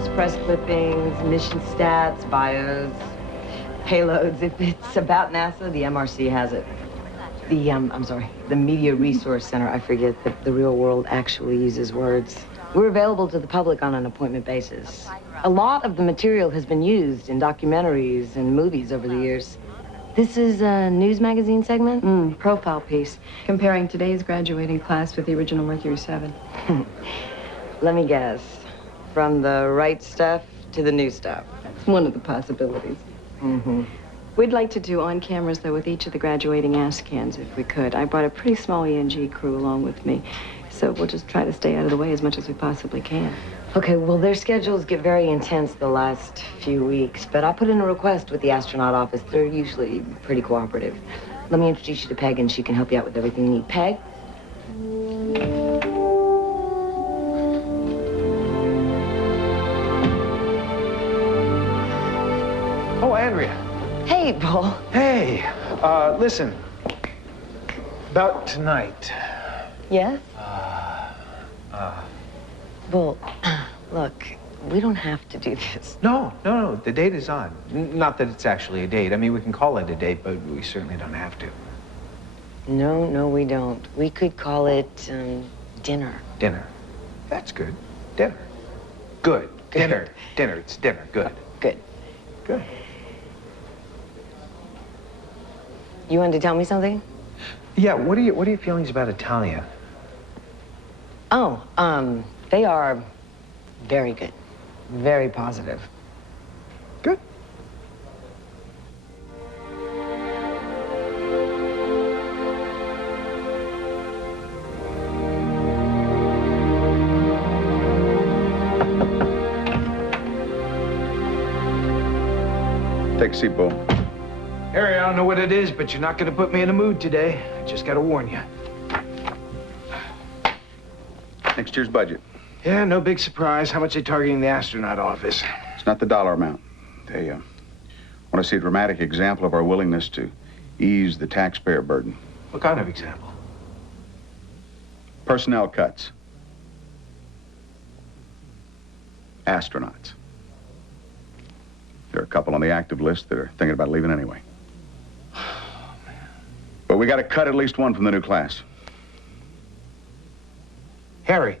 photos, press clippings, mission stats, bios, payloads. If it's about NASA, the MRC has it. The Media Resource Center, I forget that the real world actually uses words. We're available to the public on an appointment basis. A lot of the material has been used in documentaries and movies over the years. This is a news magazine segment? Profile piece. Comparing today's graduating class with the original Mercury 7. Let me guess. From the right stuff to the new stuff. That's one of the possibilities. Mm-hmm. We'd like to do on cameras, though, with each of the graduating ASCANs, if we could. I brought a pretty small ENG crew along with me, so we'll just try to stay out of the way as much as we possibly can. Okay, well, their schedules get very intense the last few weeks, but I'll put in a request with the astronaut office. They're usually pretty cooperative. Let me introduce you to Peg, and she can help you out with everything you need. Peg? Oh, Andrea. Hey, Bull. Hey, listen. About tonight. Yes? Bull, look, we don't have to do this. No. The date is on. Not that it's actually a date. I mean, we can call it a date, but we certainly don't have to. No, we don't. We could call it, dinner. Dinner. That's good. Dinner. Good. Dinner. Dinner. It's dinner. Good. Good. Good. You wanted to tell me something? Yeah, what are your feelings about Italia? Oh, they are very good. Very positive. Good. Take a seat, Bo. Harry, I don't know what it is, but you're not gonna put me in a mood today. I just gotta warn you. Next year's budget. Yeah, no big surprise. How much they targeting the astronaut office? It's not the dollar amount. They want to see a dramatic example of our willingness to ease the taxpayer burden. What kind of example? Personnel cuts. Astronauts. There are a couple on the active list that are thinking about leaving anyway. But we got to cut at least one from the new class. Harry.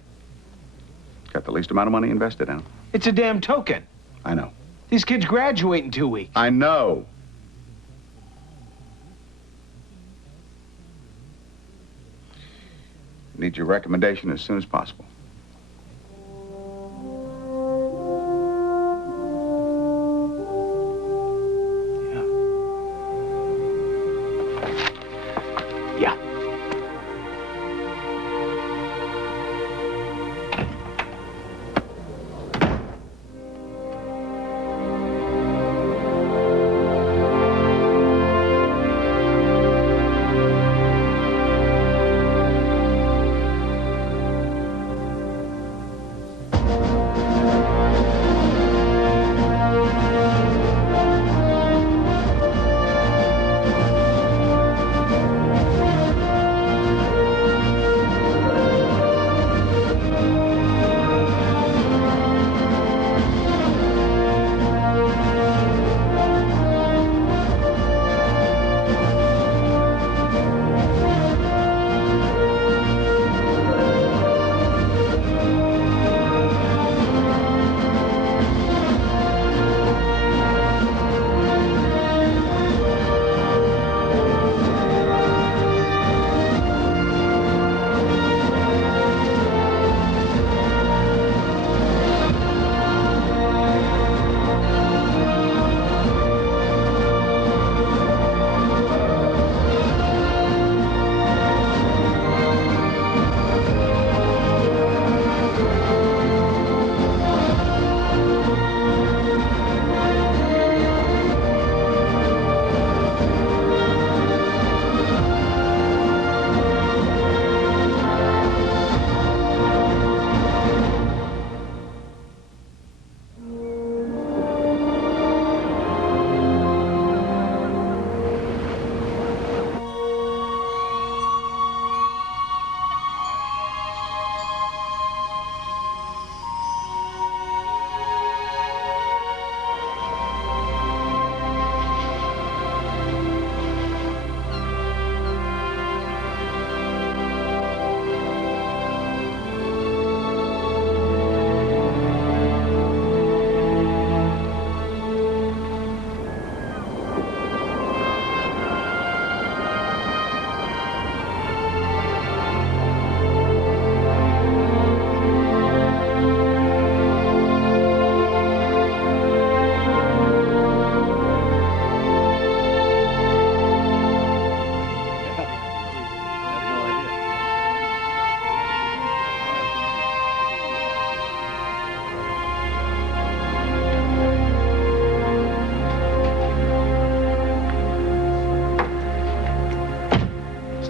Got the least amount of money invested in them. It's a damn token. I know. These kids graduate in 2 weeks. I know. Need your recommendation as soon as possible. Yeah.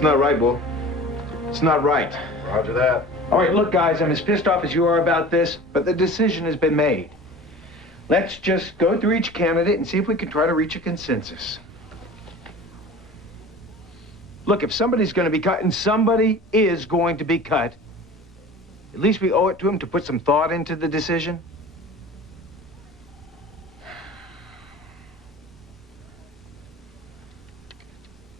It's not right, Bull. It's not right. Roger that. All right, look, guys, I'm as pissed off as you are about this, but the decision has been made. Let's just go through each candidate and see if we can try to reach a consensus. Look, if somebody's going to be cut, and somebody is going to be cut, at least we owe it to him to put some thought into the decision.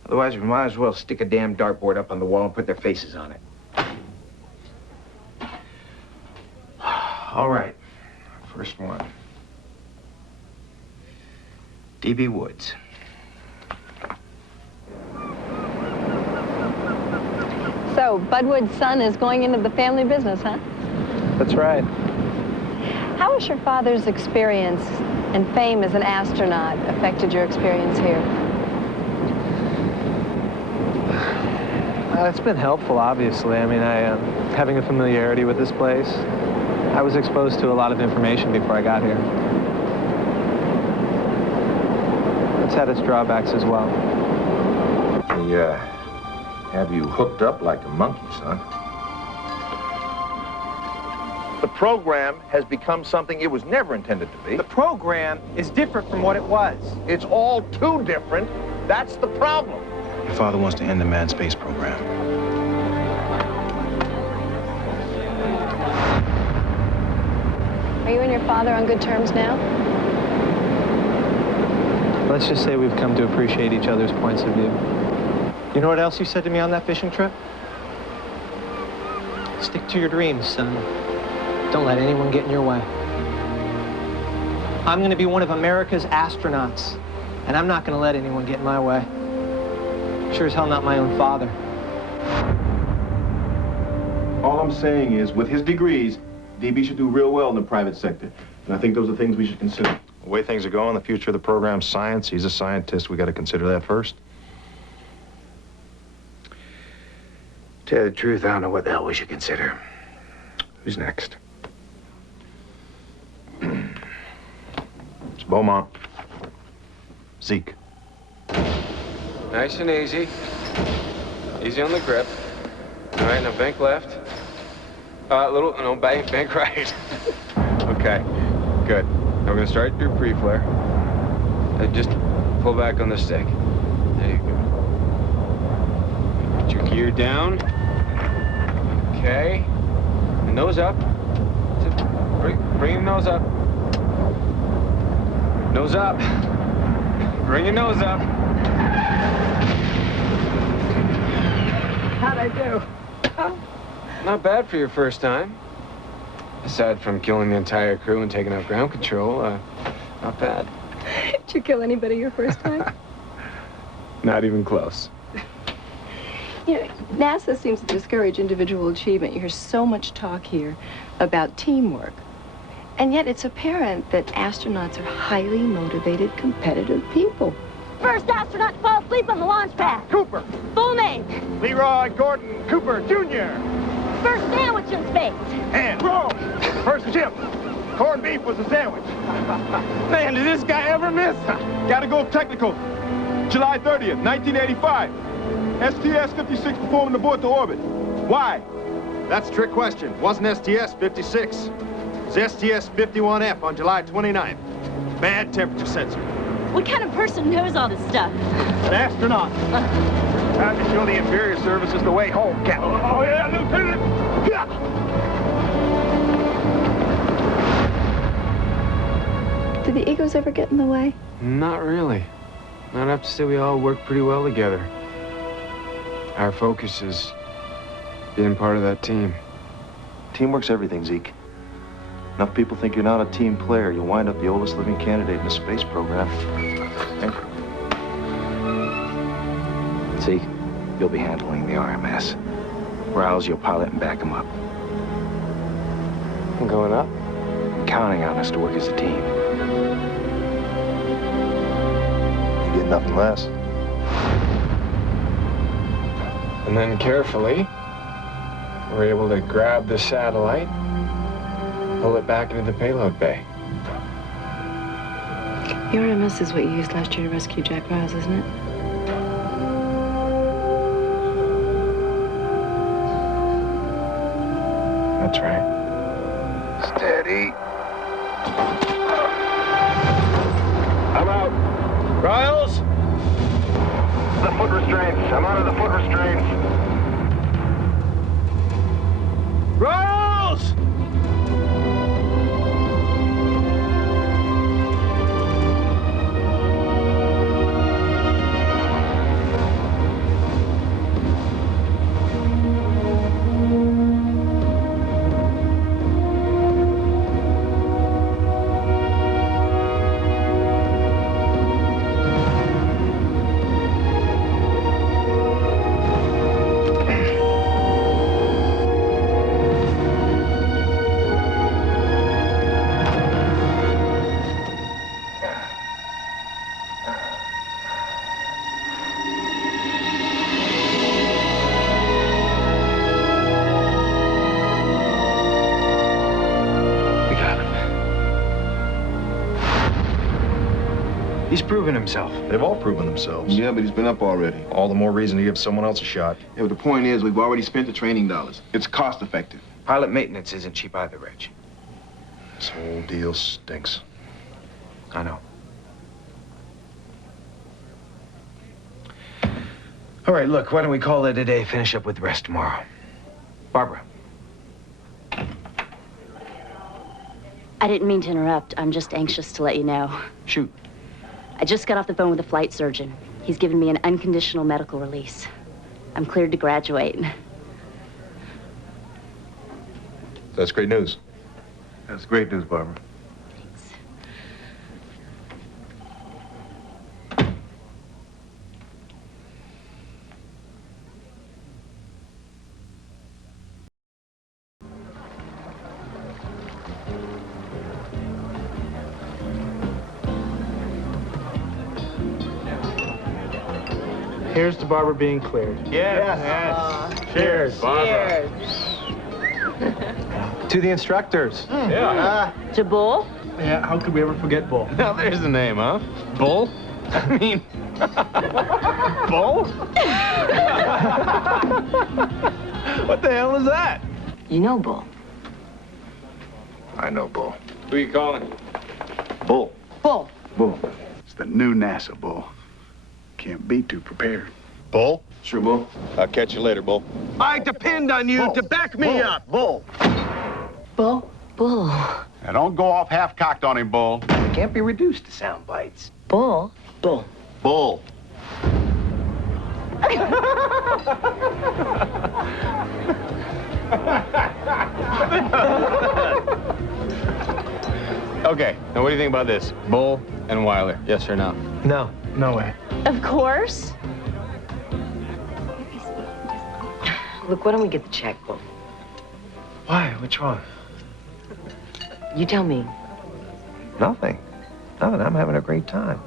Otherwise, we might as well stick a damn dartboard up on the wall and put their faces on it. All right, first one. D.B. Woods. So, Bud Wood's son is going into the family business, huh? That's right. How has your father's experience and fame as an astronaut affected your experience here? It's been helpful, obviously. I mean, having a familiarity with this place, I was exposed to a lot of information before I got here. It's had its drawbacks as well. They, have you hooked up like a monkey, son. The program has become something it was never intended to be. The program is different from what it was. It's all too different. That's the problem. Your father wants to end the manned space program. Are you and your father on good terms now? Let's just say we've come to appreciate each other's points of view. You know what else you said to me on that fishing trip? Stick to your dreams, son. Don't let anyone get in your way. I'm going to be one of America's astronauts, and I'm not going to let anyone get in my way. Sure as hell not my own father. All I'm saying is, with his degrees, DB should do real well in the private sector. And I think those are things we should consider. The way things are going, the future of the program's science. He's a scientist. We got to consider that first. Tell you the truth, I don't know what the hell we should consider. Who's next? It's Beaumont. Zeke. Nice and easy. Easy on the grip. All right, now bank left. Bank right. Okay, good. Now we're gonna start your pre-flare. Just pull back on the stick. There you go. Get your gear down. Okay. The nose up. Bring your nose up. Nose up. Bring your nose up. How'd I do? Not bad for your first time. Aside from killing the entire crew and taking out ground control, not bad. Did you kill anybody your first time? Not even close. You know, NASA seems to discourage individual achievement. You hear so much talk here about teamwork. And yet it's apparent that astronauts are highly motivated, competitive people. First astronaut to fall asleep on the launch pad. Cooper. Full name. Leroy Gordon Cooper, Jr. First sandwich in space. And wrong. First chip. Corned beef was a sandwich. Man, did this guy ever miss? Gotta go technical. July 30th, 1985. STS-56 performing abort to orbit. Why? That's a trick question. Wasn't STS-56. It was STS-51F on July 29th. Bad temperature sensor. What kind of person knows all this stuff? An astronaut. Time to show the inferior services the way home, Captain. Oh, yeah, Lieutenant. Yeah. Did the egos ever get in the way? Not really. Not have to say we all work pretty well together. Our focus is being part of that team. Teamwork's everything, Zeke. Enough people think you're not a team player, you'll wind up the oldest living candidate in the space program. Thank you. Zeke, you'll be handling the RMS. Rouse, you'll pilot and back him up. I'm going up. I'm counting on us to work as a team. You get nothing less. And then carefully, we're able to grab the satellite, pull it back into the payload bay. The RMS is what you used last year to rescue Jack Miles, isn't it? That's right. Steady. I'm out. Riles? The foot restraints. I'm out of the foot restraints. Riles! He's proven himself. They've all proven themselves. Yeah, but he's been up already. All the more reason to give someone else a shot. Yeah, but the point is, we've already spent the training dollars. It's cost effective. Pilot maintenance isn't cheap either, Reg. This whole deal stinks. I know. All right, look, why don't we call it a day, finish up with the rest tomorrow. Barbara. I didn't mean to interrupt. I'm just anxious to let you know. Shoot. I just got off the phone with the flight surgeon. He's given me an unconditional medical release. I'm cleared to graduate. That's great news. That's great news, Barbara. Thanks. Here's to Barbara being cleared. Yes. Cheers. Barbara. To the instructors. Yeah. To Bull? Yeah, how could we ever forget Bull? Now there's the name, huh? Bull? I mean, Bull? What the hell is that? You know Bull. I know, Bull. Who are you calling? Bull. Bull. Bull. It's the new NASA Bull. Can't be too prepared. Bull? Sure, Bull. I'll catch you later, Bull. I depend on you to back me up. Bull. Bull. Bull. Now, don't go off half-cocked on him, Bull. Can't be reduced to sound bites. Bull. Bull. Bull. Okay, now what do you think about this? Bull and Weiler, yes or no? No, no way. Of course. Look, why don't we get the check, Bull? Why? What's wrong? You tell me. Nothing. Nothing. I'm having a great time.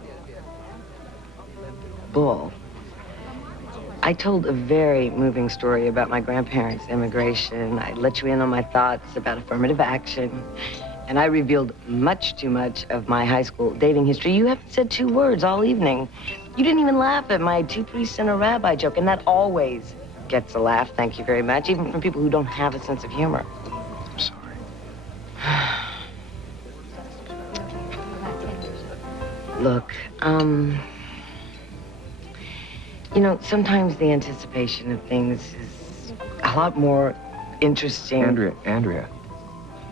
Bull. I told a very moving story about my grandparents' immigration. I let you in on my thoughts about affirmative action. And I revealed much too much of my high school dating history. You haven't said 2 words all evening. You didn't even laugh at my 2 priests and a rabbi joke, and that always gets a laugh, thank you very much, even from people who don't have a sense of humor. I'm sorry. Look, you know, sometimes the anticipation of things is a lot more interesting. Andrea.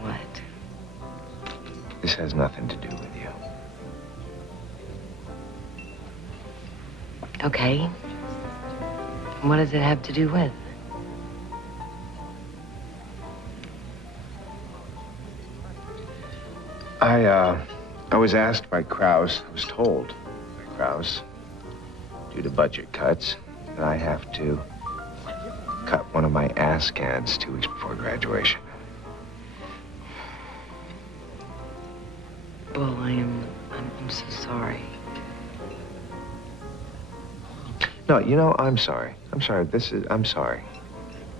What? This has nothing to do with you. Okay. What does it have to do with? I was asked by Krause, I was told by Krause, due to budget cuts, that I have to cut one of my ass cans 2 weeks before graduation. Bull, I'm so sorry. No, you know, I'm sorry. I'm sorry. I'm sorry.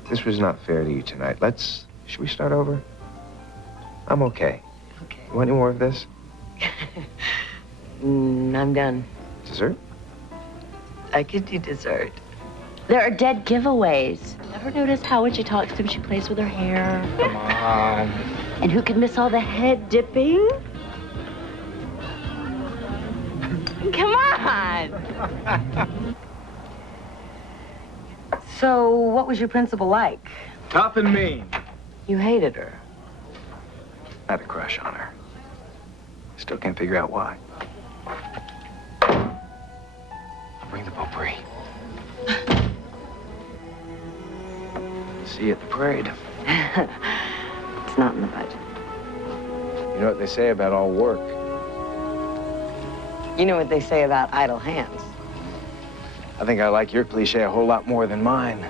This was not fair to you tonight. Should we start over? I'm okay. Okay. You want any more of this? I'm done. Dessert? I could do dessert. There are dead giveaways. Never notice how when she talks to him, she plays with her hair. Come on. And who could miss all the head dipping? Come on. So, what was your principal like? Tough and mean. You hated her. I had a crush on her. Still can't figure out why. I'll bring the potpourri. See you at the parade. It's not in the budget. You know what they say about all work? You know what they say about idle hands. I think I like your cliche a whole lot more than mine.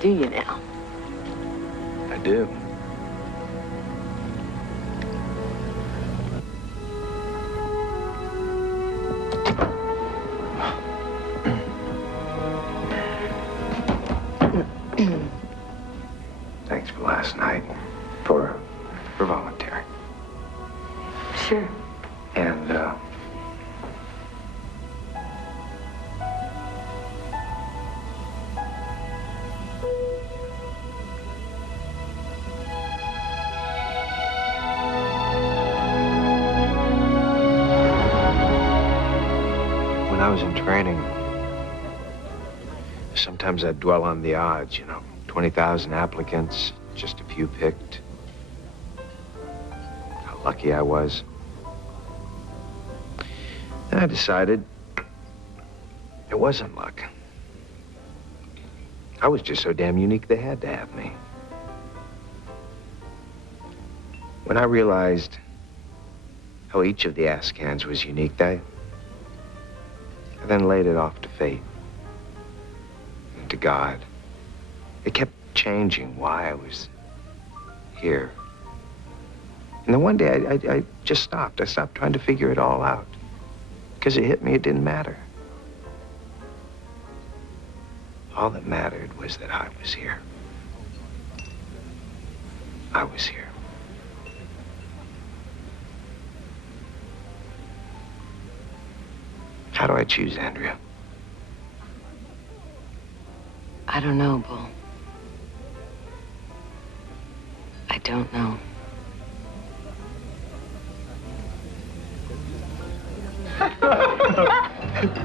Do you now? I do. Thanks for last night. For volunteering. Sure. And, when I was in training, sometimes I'd dwell on the odds, you know. 20,000 applicants, just a few picked. How lucky I was. Then I decided it wasn't luck. I was just so damn unique they had to have me. When I realized how each of the Askans was unique, I then laid it off to fate and to God. It kept changing why I was here. And then one day I just stopped. I stopped trying to figure it all out. Because it hit me, it didn't matter. All that mattered was that I was here. I was here. How do I choose Andrea? I don't know, Bull. I don't know.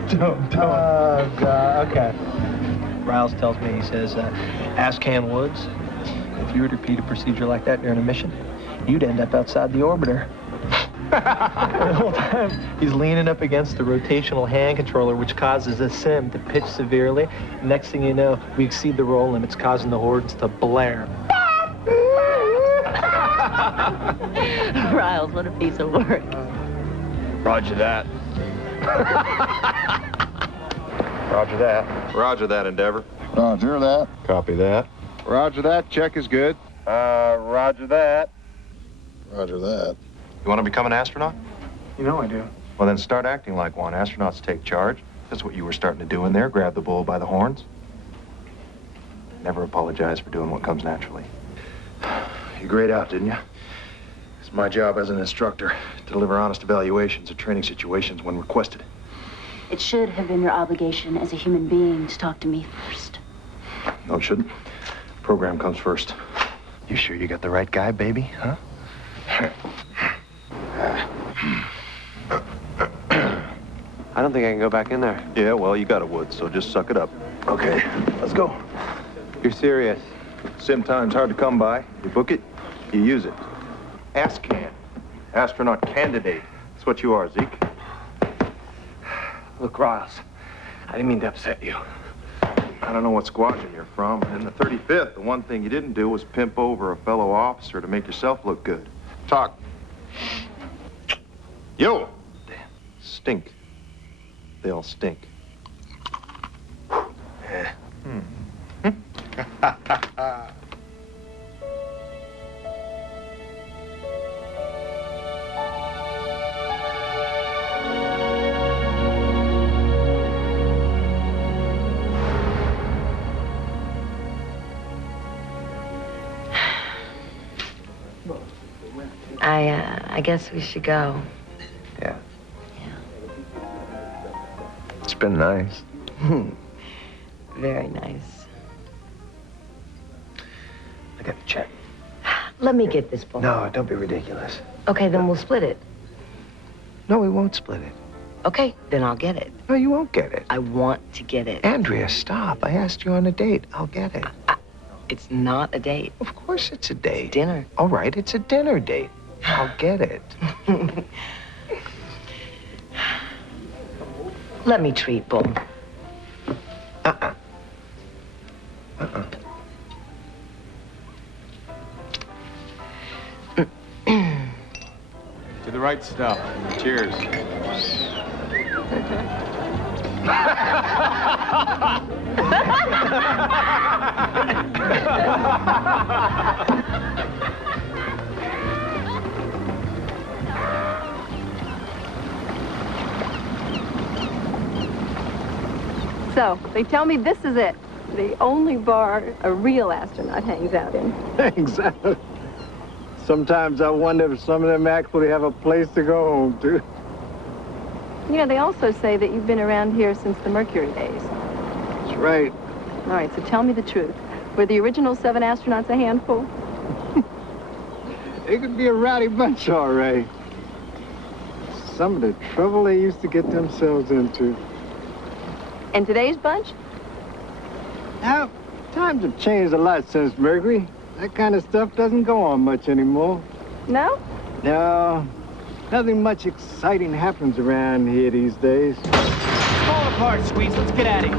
Don't. Oh, God. Okay. Riles tells me, he says, Ascan Woods, if you were to repeat a procedure like that during a mission, you'd end up outside the orbiter. The whole time, he's leaning up against the rotational hand controller, which causes the sim to pitch severely. Next thing you know, we exceed the roll limits, causing the hordes to blare. Riles, what a piece of work. Roger that. Roger that. Roger that, Endeavor. Roger that. Copy that. Roger that. Check is good. Roger that. Roger that. You want to become an astronaut? You know I do. Well, then start acting like one. Astronauts take charge. That's what you were starting to do in there. Grab the bull by the horns. Never apologize for doing what comes naturally. You grayed out, didn't you? It's my job as an instructor to deliver honest evaluations of training situations when requested. It should have been your obligation as a human being to talk to me first. No, it shouldn't. Program comes first. You sure you got the right guy, baby, huh? I don't think I can go back in there. Yeah, well, you got it, Woods, so just suck it up. Okay, let's go. You're serious? Sim time's hard to come by. You book it, you use it. ASCAN, astronaut candidate. That's what you are, Zeke. Look, Riles, I didn't mean to upset you. I don't know what squadron you're from, but in the 35th, the one thing you didn't do was pimp over a fellow officer to make yourself look good. Talk. Yo! Damn, stink. They all stink. I guess we should go. Yeah. It's been nice. Very nice. I got a check. Let me get this, Paul. No, don't be ridiculous. Okay, then we'll split it. No, we won't split it. Okay, then I'll get it. No, you won't get it. I want to get it. Andrea, stop. I asked you on a date. I'll get it. It's not a date. Of course it's a date. It's dinner. All right, it's a dinner date. I'll get it. Let me treat, Bull. To the right stuff. Cheers. So, they tell me this is it. The only bar a real astronaut hangs out in. Exactly. Sometimes I wonder if some of them actually have a place to go home to. You know, they also say that you've been around here since the Mercury days. That's right. All right, so tell me the truth. Were the original 7 astronauts a handful? It could be a rowdy bunch, all right. Some of the trouble they used to get themselves into. And today's bunch? Now, times have changed a lot since Mercury. That kind of stuff doesn't go on much anymore. No? No. Nothing much exciting happens around here these days. Fall apart, Squeeze. Let's get at it.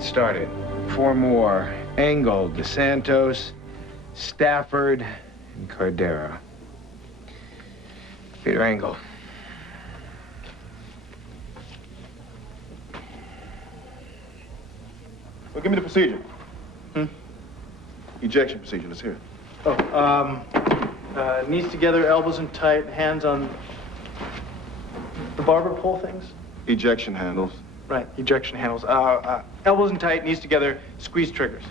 Started. 4 more. Engel, DeSantos, Stafford, and Cordero. Peter Engel. Well, give me the procedure. Ejection procedure, let's hear it. Knees together, elbows in tight, hands on the barber pole things? Ejection handles. Right, ejection handles. Elbows in tight, knees together, squeeze triggers.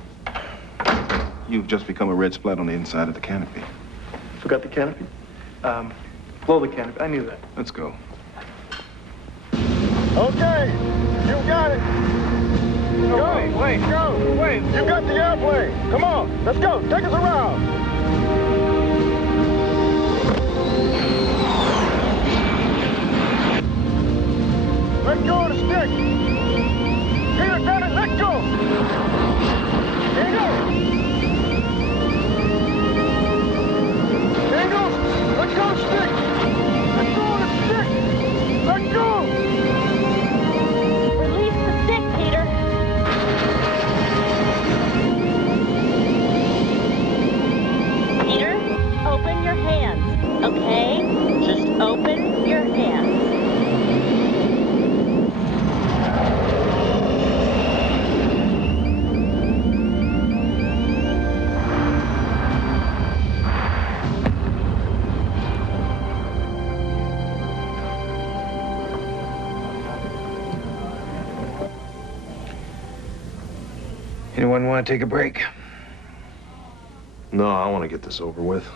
You've just become a red splat on the inside of the canopy. Forgot the canopy? Blow the canopy, I knew that. Let's go. Okay, you got it. Go, wait, go, wait. You got the airplane. Come on, let's go. Take us around. Let go of the stick. Peter, got it. Let go. There you go. Engels, let go of the stick. Let go of the stick. Let go. Release the stick, Peter. Peter, open your hands, okay? Just open your hands. Anyone want to take a break? No, I want to get this over with.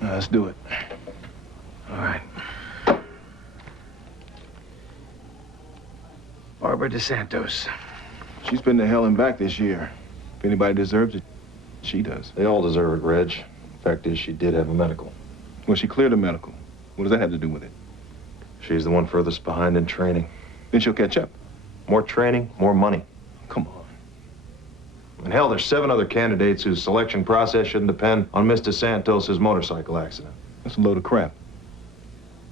Let's do it. All right. Barbara DeSantos. She's been to hell and back this year. If anybody deserves it, she does. They all deserve it, Reg. Fact is, she did have a medical. Well, she cleared a medical. What does that have to do with it? She's the one furthest behind in training. Then she'll catch up. More training, more money. Come on. And hell, there's 7 other candidates whose selection process shouldn't depend on Mr. Santos' motorcycle accident. That's a load of crap.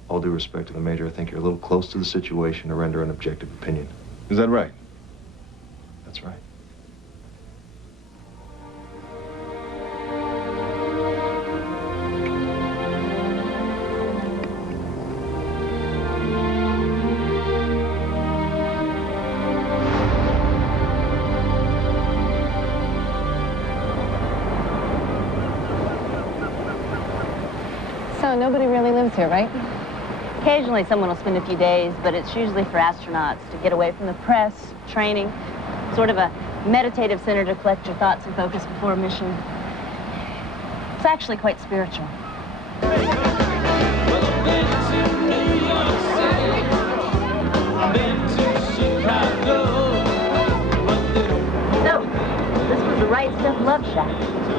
All due respect to the Major, I think you're a little close to the situation to render an objective opinion. Is that right? That's right. nobody really lives here, right? Occasionally someone will spend a few days, but it's usually for astronauts to get away from the press, training, sort of a meditative center to collect your thoughts and focus before a mission. It's actually quite spiritual. So, this was the Right Stuff Love Shack.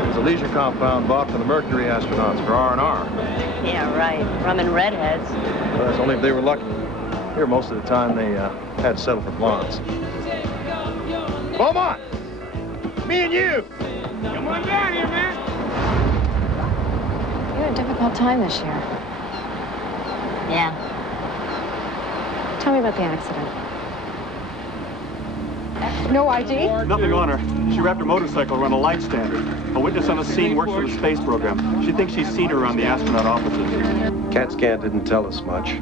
It's a leisure compound bought for the Mercury astronauts for R&R. Yeah, right. Rum and redheads. Well, that's only if they were lucky. Here, most of the time, they had to settle for blondes. Beaumont! Me and you! Come on down here, man! You had a difficult time this year. Yeah. Tell me about the accident. No ID? Nothing on her. She wrapped her motorcycle around a light stand. A witness on the scene works for the space program. She thinks she's seen her around the astronaut offices. CAT scan didn't tell us much.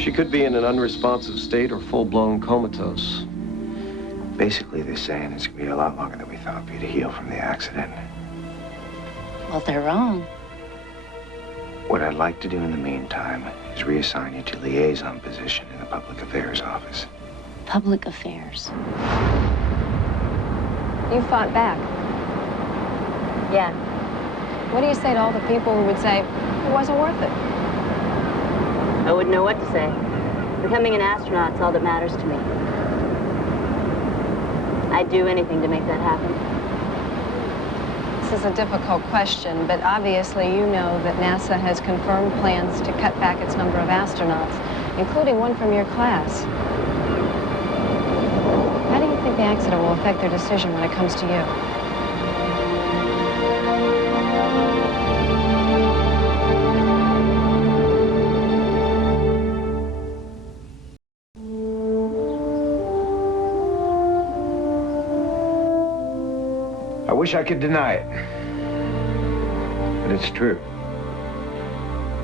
She could be in an unresponsive state or full-blown comatose. Basically, they're saying it's gonna be a lot longer than we thought for you to heal from the accident. Well, they're wrong. What I'd like to do in the meantime is reassign you to liaison position in the public affairs office. Public affairs. You fought back. Yeah. What do you say to all the people who would say it wasn't worth it? I wouldn't know what to say. Becoming an astronaut's all that matters to me. I'd do anything to make that happen. This is a difficult question, but obviously you know that NASA has confirmed plans to cut back its number of astronauts, including one from your class. How do you think the accident will affect their decision when it comes to you? I wish I could deny it, but it's true.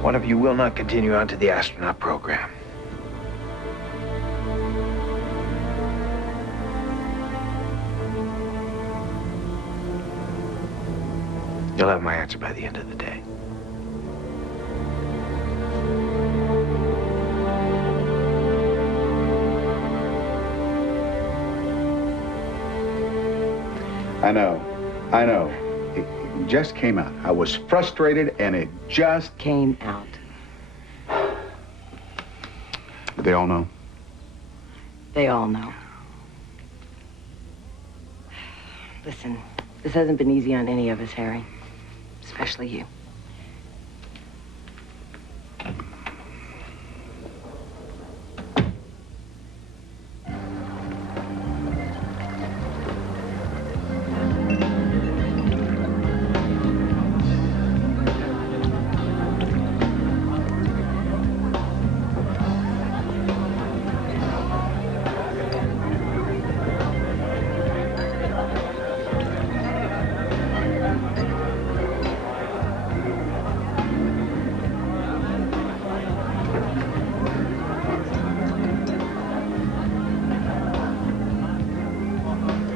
One of you will not continue on to the astronaut program. You'll have my answer by the end of the day. I know. It just came out. I was frustrated, and it just Came out. But they all know. They all know. Listen, this hasn't been easy on any of us, Harry. Especially you.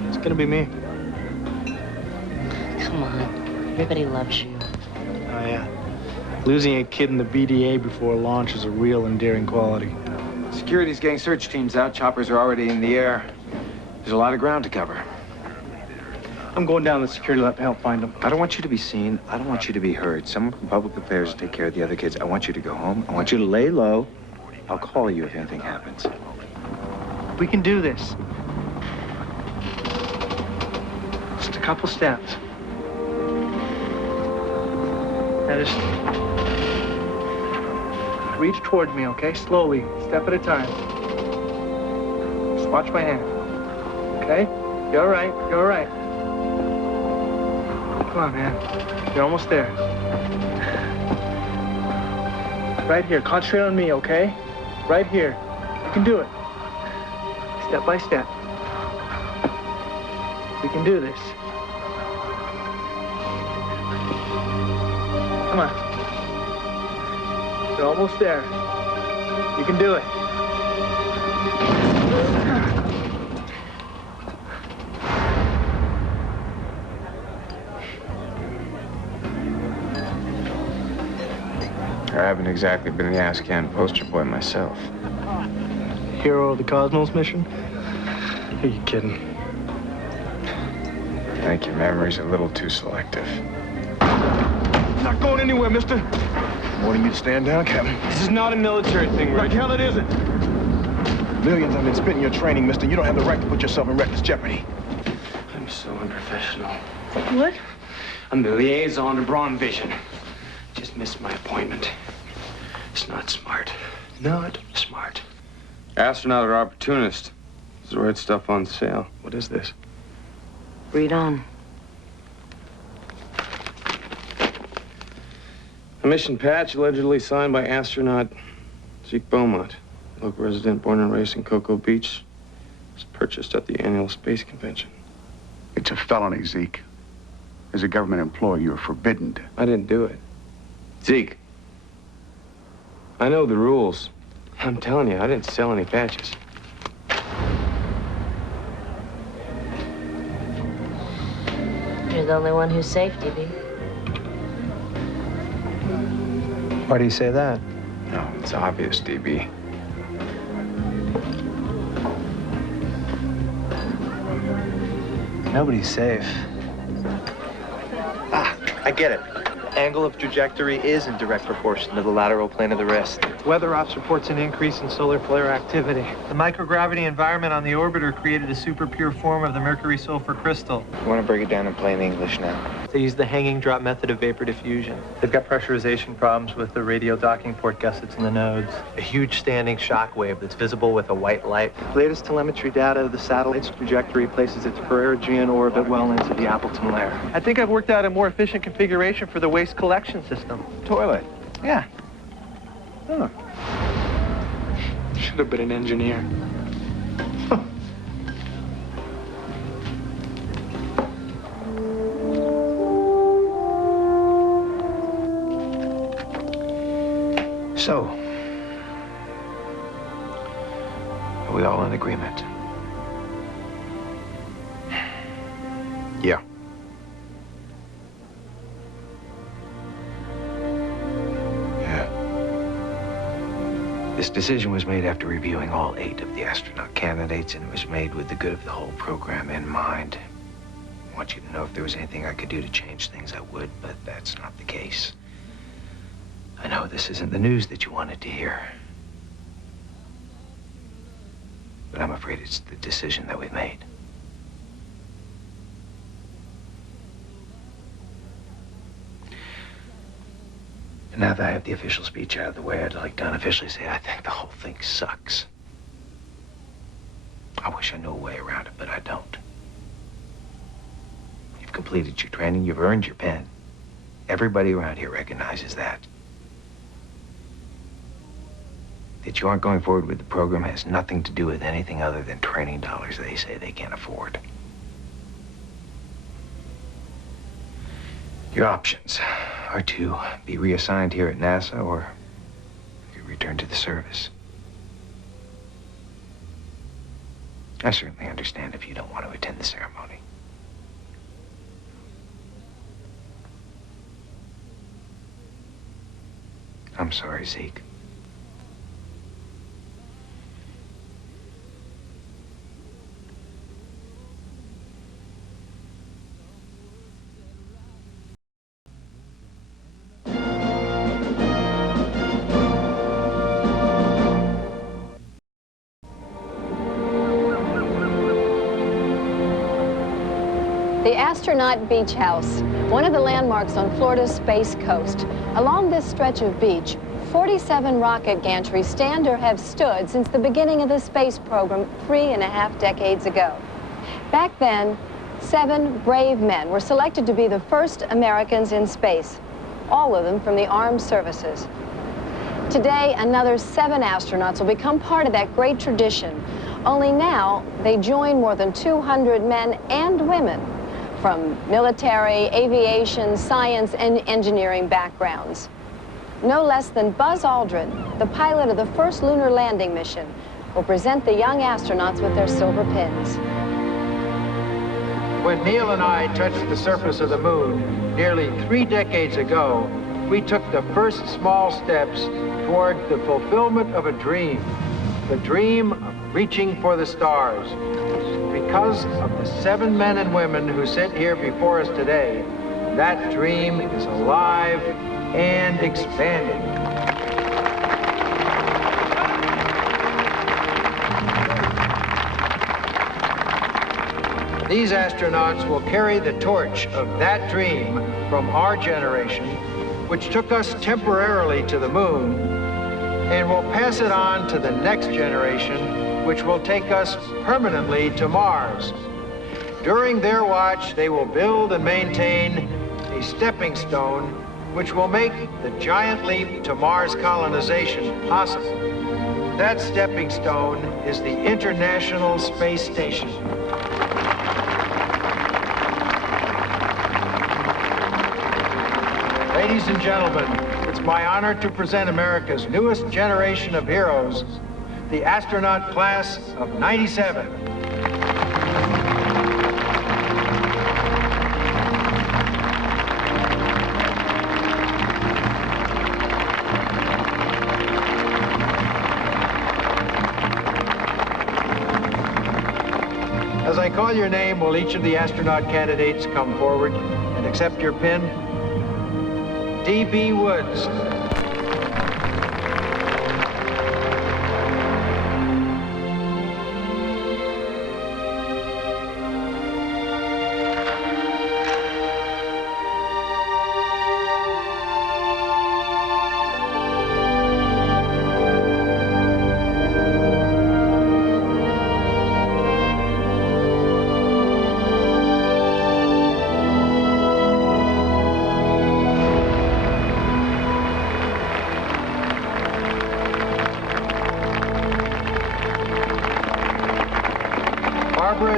It's gonna be me. Come on. Everybody loves you. Oh, yeah. Losing a kid in the BDA before launch is a real endearing quality. Security's getting search teams out. Choppers are already in the air. There's a lot of ground to cover. I'm going down to the security lab to help find him. I don't want you to be seen. I don't want you to be heard. Someone from public affairs will take care of the other kids. I want you to go home. I want you to lay low. I'll call you if anything happens. We can do this. Just a couple steps. Now just reach toward me, okay? Slowly, step at a time. Just watch my hand, okay? You're all right, you're all right. Come on, man. You're almost there. Right here, concentrate on me, okay? Right here. You can do it. Step by step. We can do this. Come on. You're almost there. You can do it. haven't exactly been the ass-can poster boy myself. Hero of the Cosmos mission? Are you kidding? I think your memory's a little too selective. Not going anywhere, mister. Wanting you to stand down, Captain? This is not a military thing, Like Rich. hell it isn't. Millions have been spent in your training, mister. You don't have the right to put yourself in reckless jeopardy. I'm so unprofessional. What? I'm the liaison to Braun Vision. Just missed my appointment. It's not smart. Not smart. Astronaut or opportunist. Is the right stuff on sale. What is this? Read on. A mission patch allegedly signed by astronaut Zeke Beaumont, local resident born and raised in Cocoa Beach, was purchased at the annual space convention. It's a felony, Zeke. As a government employee, you're forbidden to... I didn't do it. Zeke, I know the rules. I'm telling you, I didn't sell any patches. You're the only one who's safe, DB. Why do you say that? No, it's obvious, DB. Nobody's safe. Ah, I get it. Angle of trajectory is in direct proportion to the lateral plane of the wrist. Weather ops reports an increase in solar flare activity. The microgravity environment on the orbiter created a super pure form of the mercury sulfur crystal. You want to break it down in plain English now? They use the hanging drop method of vapor diffusion. They've got pressurization problems with the radio docking port gussets in the nodes. A huge standing shock wave that's visible with a white light. Latest telemetry data of the satellite's trajectory places its perigean orbit well into the Appleton layer. I think I've worked out a more efficient configuration for the waste collection system. Toilet. Yeah. Oh. Should have been an engineer. So, are we all in agreement? Yeah. This decision was made after reviewing all 8 of the astronaut candidates, and it was made with the good of the whole program in mind. I want you to know if there was anything I could do to change things, I would, but that's not the case. I know this isn't the news that you wanted to hear, but I'm afraid it's the decision that we've made. And now that I have the official speech out of the way, I'd like to unofficially say I think the whole thing sucks. I wish I knew a way around it, but I don't. You've completed your training, you've earned your pen. Everybody around here recognizes that. That you aren't going forward with the program has nothing to do with anything other than training dollars they say they can't afford. Your options are to be reassigned here at NASA or you return to the service. I certainly understand if you don't want to attend the ceremony. I'm sorry, Zeke. The Astronaut Beach House, one of the landmarks on Florida's Space Coast. Along this stretch of beach, 47 rocket gantries stand or have stood since the beginning of the space program 3.5 decades ago. Back then, 7 brave men were selected to be the first Americans in space, all of them from the armed services. Today, another 7 astronauts will become part of that great tradition. Only now, they join more than 200 men and women from military, aviation, science, and engineering backgrounds. No less than Buzz Aldrin, the pilot of the first lunar landing mission, will present the young astronauts with their silver pins. When Neil and I touched the surface of the moon nearly 3 decades ago, we took the first small steps toward the fulfillment of a dream, the dream of reaching for the stars. Because of the 7 men and women who sit here before us today, that dream is alive and expanding. These astronauts will carry the torch of that dream from our generation, which took us temporarily to the moon, and will pass it on to the next generation, which will take us permanently to Mars. During their watch, they will build and maintain a stepping stone which will make the giant leap to Mars colonization possible. That stepping stone is the International Space Station. Ladies and gentlemen, it's my honor to present America's newest generation of heroes, the astronaut class of '97. As I call your name, will each of the astronaut candidates come forward and accept your pin? D.B. Woods.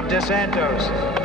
DeSantos.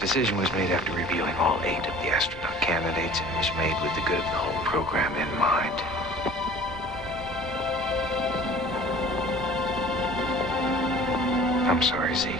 Decision was made after reviewing all 8 of the astronaut candidates, and it was made with the good of the whole program in mind. I'm sorry, Zeke.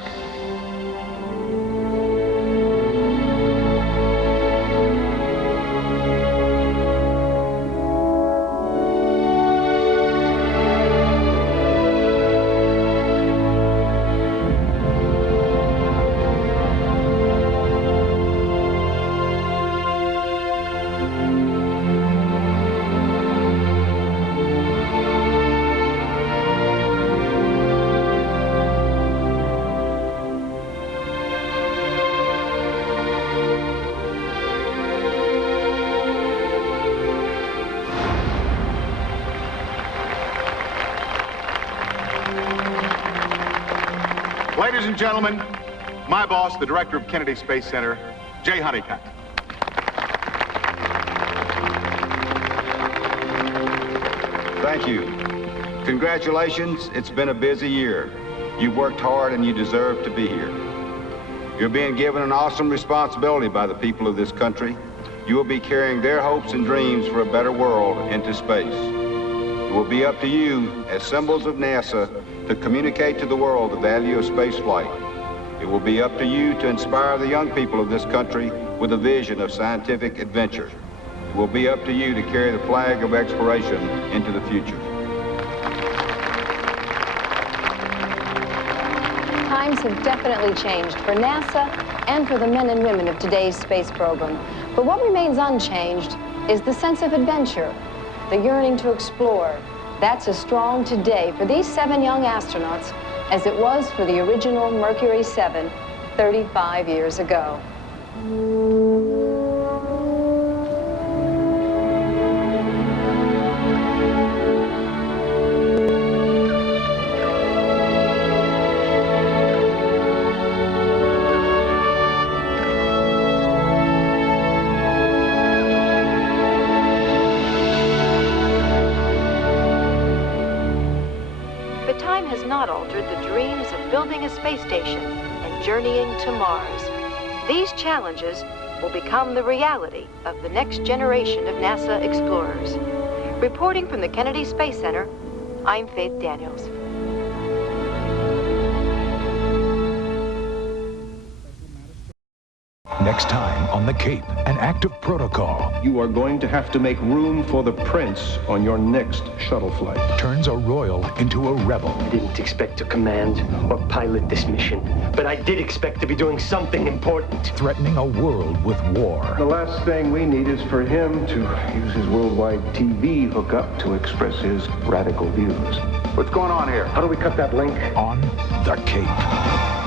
Ladies and gentlemen, my boss, the director of Kennedy Space Center, Jay Honeycutt. Thank you. Congratulations, it's been a busy year. You've worked hard and you deserve to be here. You're being given an awesome responsibility by the people of this country. You will be carrying their hopes and dreams for a better world into space. It will be up to you, as symbols of NASA, to communicate to the world the value of space flight. It will be up to you to inspire the young people of this country with a vision of scientific adventure. It will be up to you to carry the flag of exploration into the future. times have definitely changed for NASA and for the men and women of today's space program. But what remains unchanged is the sense of adventure, the yearning to explore. That's as strong today for these 7 young astronauts as it was for the original Mercury 7 35 years ago. Not altered the dreams of building a space station and journeying to Mars. These challenges will become the reality of the next generation of NASA explorers. Reporting from the Kennedy Space Center, I'm Faith Daniels. Next time on The Cape, an act of protocol. You are going to have to make room for the prince on your next shuttle flight. Turns a royal into a rebel. I didn't expect to command or pilot this mission, but I did expect to be doing something important. Threatening a world with war. The last thing we need is for him to use his worldwide TV hookup to express his radical views. What's going on here? How do we cut that link? On The Cape.